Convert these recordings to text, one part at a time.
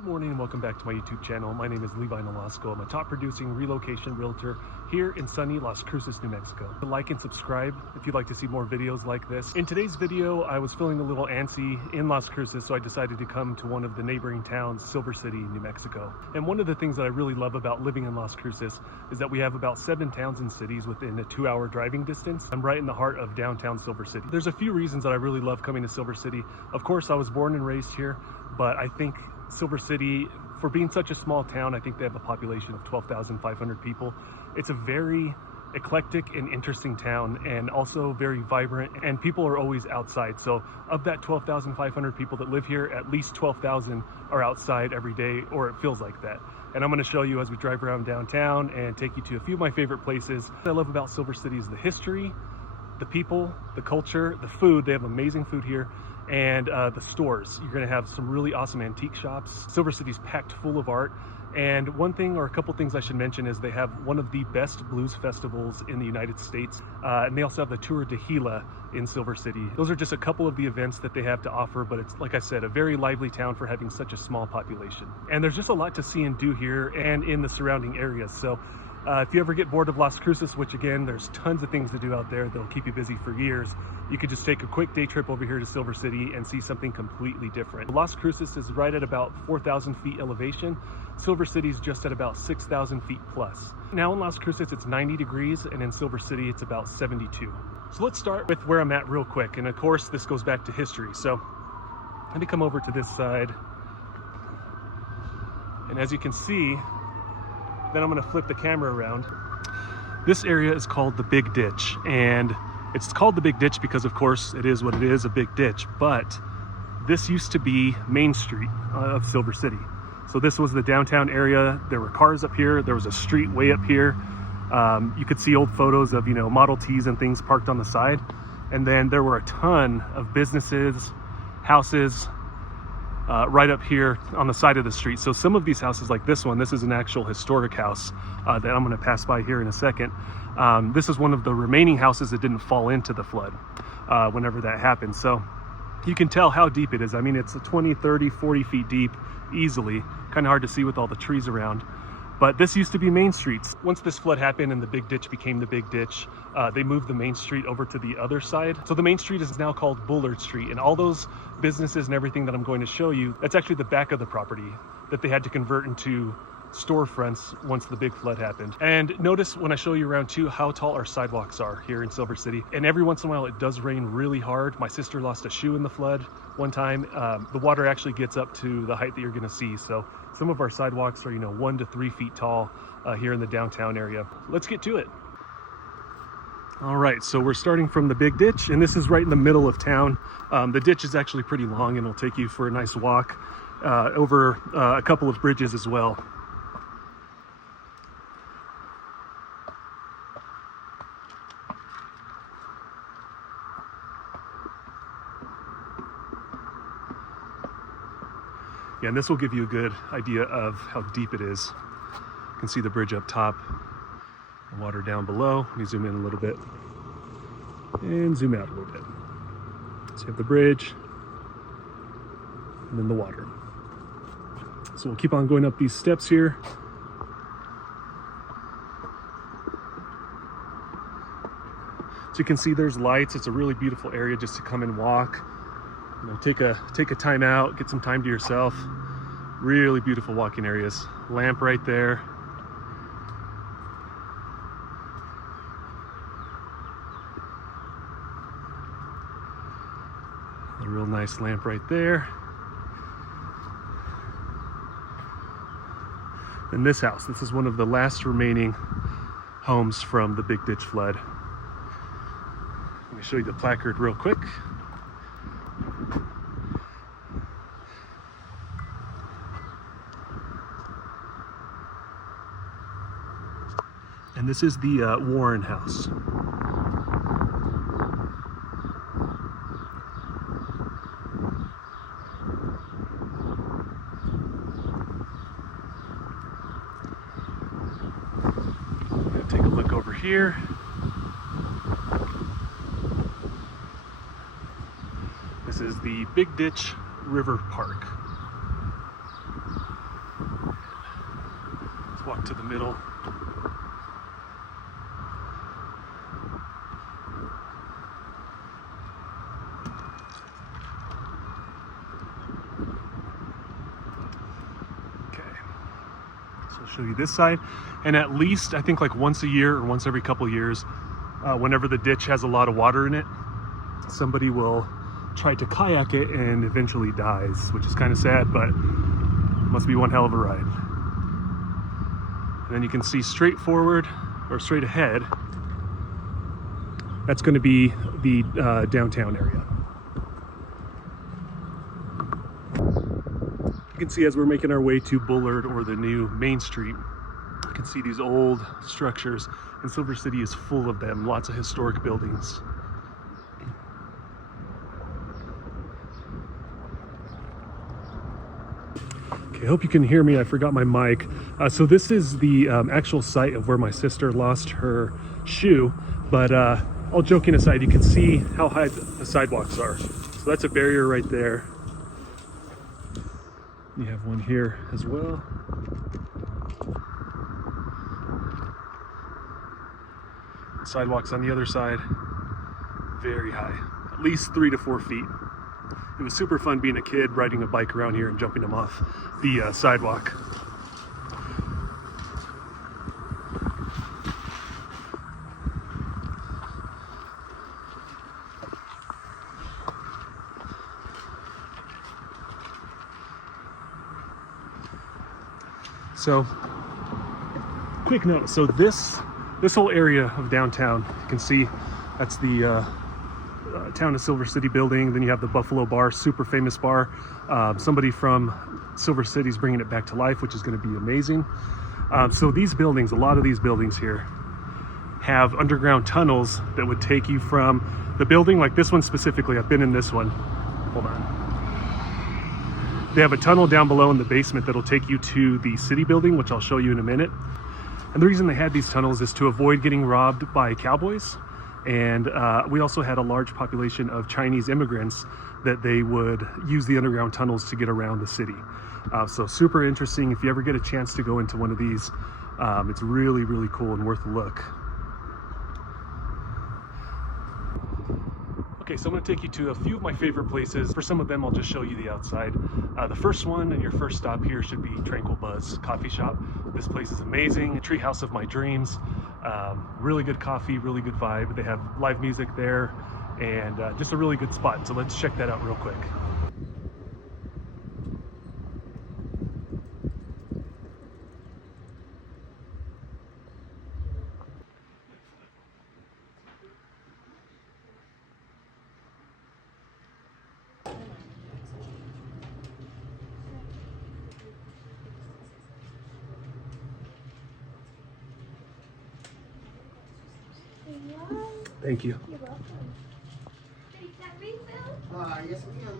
Good morning and welcome back to my YouTube channel. My name is Levi Nolasco. I'm a top producing relocation realtor here in sunny Las Cruces, New Mexico. Like and subscribe if you'd like to see more videos like this. In today's video, I was feeling a little antsy in Las Cruces, so I decided to come to one of the neighboring towns, Silver City, New Mexico. And one of the things that I really love about living in Las Cruces is that we have about 7 towns and cities within a 2-hour driving distance. I'm right in the heart of downtown Silver City. There's a few reasons that I really love coming to Silver City. Of course, I was born and raised here, but I think Silver City, for being such a small town, I think they have a population of 12,500 people. It's a very eclectic and interesting town, and also very vibrant, and people are always outside. So of that 12,500 people that live here, at least 12,000 are outside every day, or it feels like that. And I'm going to show you as we drive around downtown and take you to a few of my favorite places. What I love about Silver City is the history, the people, the culture, the food. They have amazing food here. And the stores. You're going to have some really awesome antique shops. Silver City's packed full of art. And one thing, or a couple things I should mention, is they have one of the best blues festivals in the United States. And they also have the Tour de Gila in Silver City. Those are just a couple of the events that they have to offer, but it's, like I said, a very lively town for having such a small population. And there's just a lot to see and do here and in the surrounding areas. So if you ever get bored of Las Cruces, which again, there's tons of things to do out there that'll keep you busy for years, you could just take a quick day trip over here to Silver City and see something completely different. Las Cruces is right at about 4,000 feet elevation. Silver City's just at about 6,000 feet plus. Now in Las Cruces, it's 90 degrees, and in Silver City, it's about 72. So let's start with where I'm at real quick. And of course, this goes back to history. So let me come over to this side. And as you can see, then I'm gonna flip the camera around. This area is called the Big Ditch, and it's called the Big Ditch because, of course, it is what it is, a big ditch, but this used to be Main Street of Silver City. So this was the downtown area. There were cars up here. There was a street way up here. You could see old photos of, Model Ts and things parked on the side. And then there were a ton of businesses, houses, right up here on the side of the street. So some of these houses, like this one, this is an actual historic house that I'm going to pass by here in a second. This is one of the remaining houses that didn't fall into the flood whenever that happened. So you can tell how deep it is. I mean, it's 20, 30, 40 feet deep easily. Kind of hard to see with all the trees around. But this used to be Main Street. Once this flood happened and the Big Ditch became the Big Ditch, they moved the Main Street over to the other side. So the Main Street is now called Bullard Street, and all those businesses and everything that I'm going to show you, that's actually the back of the property that they had to convert into storefronts once the big flood happened. And notice when I show you around too, how tall our sidewalks are here in Silver City. And every once in a while it does rain really hard. My sister lost a shoe in the flood one time. The water actually gets up to the height that you're gonna see. So some of our sidewalks are 1 to 3 feet tall here in the downtown area. Let's get to it. All right, so we're starting from the Big Ditch, and this is right in the middle of town. The ditch is actually pretty long, and it'll take you for a nice walk over a couple of bridges as well. Yeah, and this will give you a good idea of how deep it is. You can see the bridge up top, the water down below. Let me zoom in a little bit and zoom out a little bit. So you have the bridge and then the water. So we'll keep on going up these steps here. So you can see there's lights. It's a really beautiful area just to come and walk. Take a time out, get some time to yourself. Really beautiful walking areas. Lamp right there. A real nice lamp right there. And this house, this is one of the last remaining homes from the Big Ditch flood. Let me show you the placard real quick. And this is the Warren house. Take a look over here. This is the Big Ditch River Park. Walk to the middle. Okay, so I'll show you this side. And at least, I think like once a year or once every couple years, whenever the ditch has a lot of water in it, somebody will try to kayak it and eventually dies, which is kind of sad, but must be one hell of a ride. And then you can see straight forward or straight ahead, that's going to be the downtown area. You can see as we're making our way to Bullard, or the new Main Street, you can see these old structures, and Silver City is full of them, lots of historic buildings. I hope you can hear me. I forgot my mic. So this is the actual site of where my sister lost her shoe, but all joking aside, you can see how high the sidewalks are. So that's a barrier right there. You have one here as well. Sidewalks on the other side, very high, at least 3 to 4 feet. It was super fun being a kid, riding a bike around here and jumping them off the sidewalk. So, quick note, so this whole area of downtown, you can see that's the Town of Silver City building. Then you have the Buffalo Bar, super famous bar. Somebody from Silver City's bringing it back to life, which is going to be amazing. So these buildings, a lot of these buildings here have underground tunnels that would take you from the building, like this one specifically. I've been in this one. Hold on. They have a tunnel down below in the basement that'll take you to the city building, which I'll show you in a minute. And the reason they had these tunnels is to avoid getting robbed by cowboys. And we also had a large population of Chinese immigrants that they would use the underground tunnels to get around the city. So super interesting. If you ever get a chance to go into one of these, it's really, really cool and worth a look. Okay, so I'm going to take you to a few of my favorite places. For some of them, I'll just show you the outside. The first one and your first stop here should be Tranquil Coffee Shop. This place is amazing, a treehouse of my dreams. Really good coffee, really good vibe. They have live music there, and just a really good spot. So let's check that out real quick. Thank you. You're welcome. Take that refill? Yes, ma'am.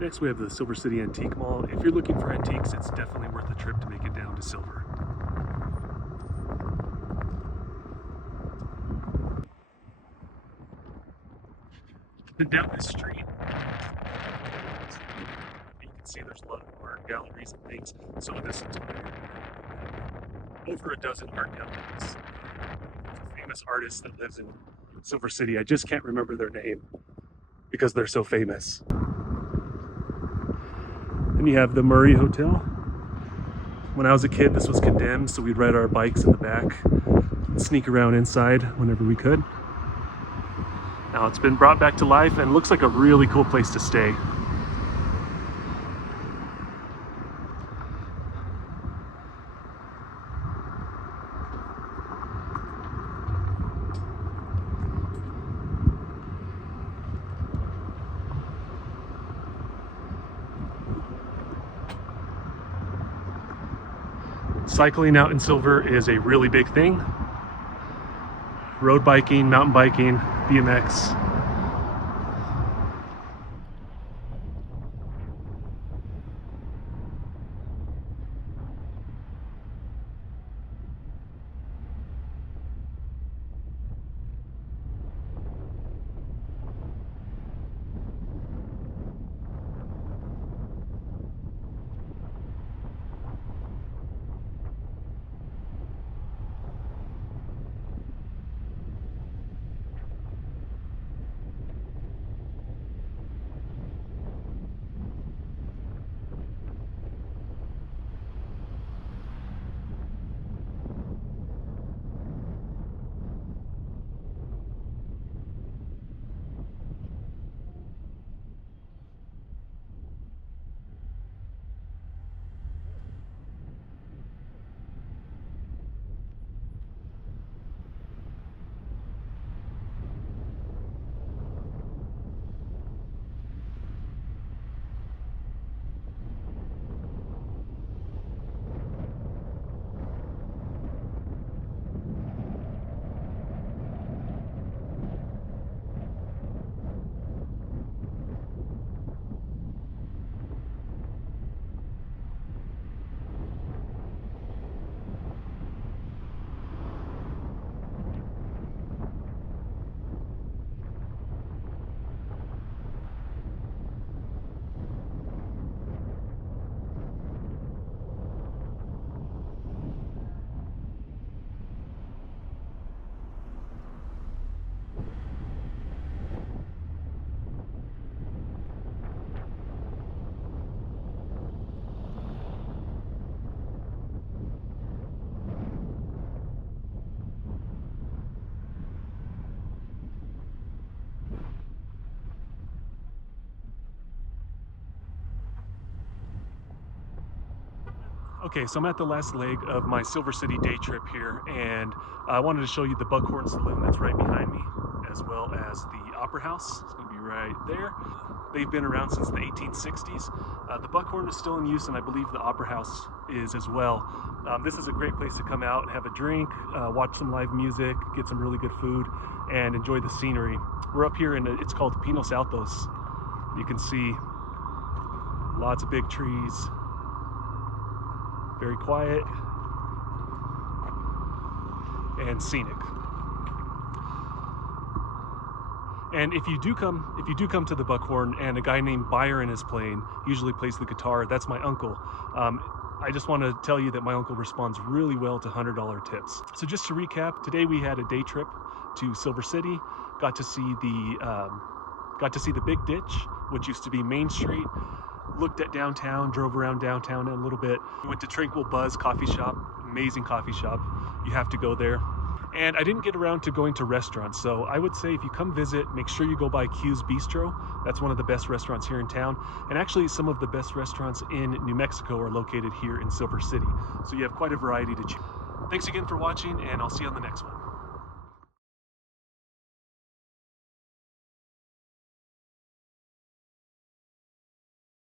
Next, we have the Silver City Antique Mall. If you're looking for antiques, it's definitely worth a trip to make it down to Silver. Then down this street, you can see there's a lot of art galleries and things. Some of this is over a dozen art galleries. There's a famous artist that lives in Silver City. I just can't remember their name because they're so famous. Then you have the Murray Hotel. When I was a kid, this was condemned, so we'd ride our bikes in the back and sneak around inside whenever we could. Now it's been brought back to life and looks like a really cool place to stay. Cycling out in Silver is a really big thing. road biking, mountain biking, BMX. Okay, so I'm at the last leg of my Silver City day trip here, and I wanted to show you the Buckhorn Saloon that's right behind me, as well as the Opera House. It's going to be right there. They've been around since the 1860s. The Buckhorn is still in use, and I believe the Opera House is as well. This is a great place to come out and have a drink, watch some live music, get some really good food, and enjoy the scenery. We're up here it's called Pinos Altos. You can see lots of big trees. Very quiet and scenic. And if you do come to the Buckhorn and a guy named Byron is playing, usually plays the guitar, that's my uncle. I just want to tell you that my uncle responds really well to $100 tips. So just to recap, today we had a day trip to Silver City, got to see the Big Ditch, which used to be Main Street. Looked at downtown, drove around downtown a little bit. Went to Tranquil Buzz coffee shop, amazing coffee shop. You have to go there. And I didn't get around to going to restaurants, so I would say if you come visit, make sure you go by Q's Bistro. That's one of the best restaurants here in town. And actually some of the best restaurants in New Mexico are located here in Silver City. So you have quite a variety to choose. Thanks again for watching, and I'll see you on the next one.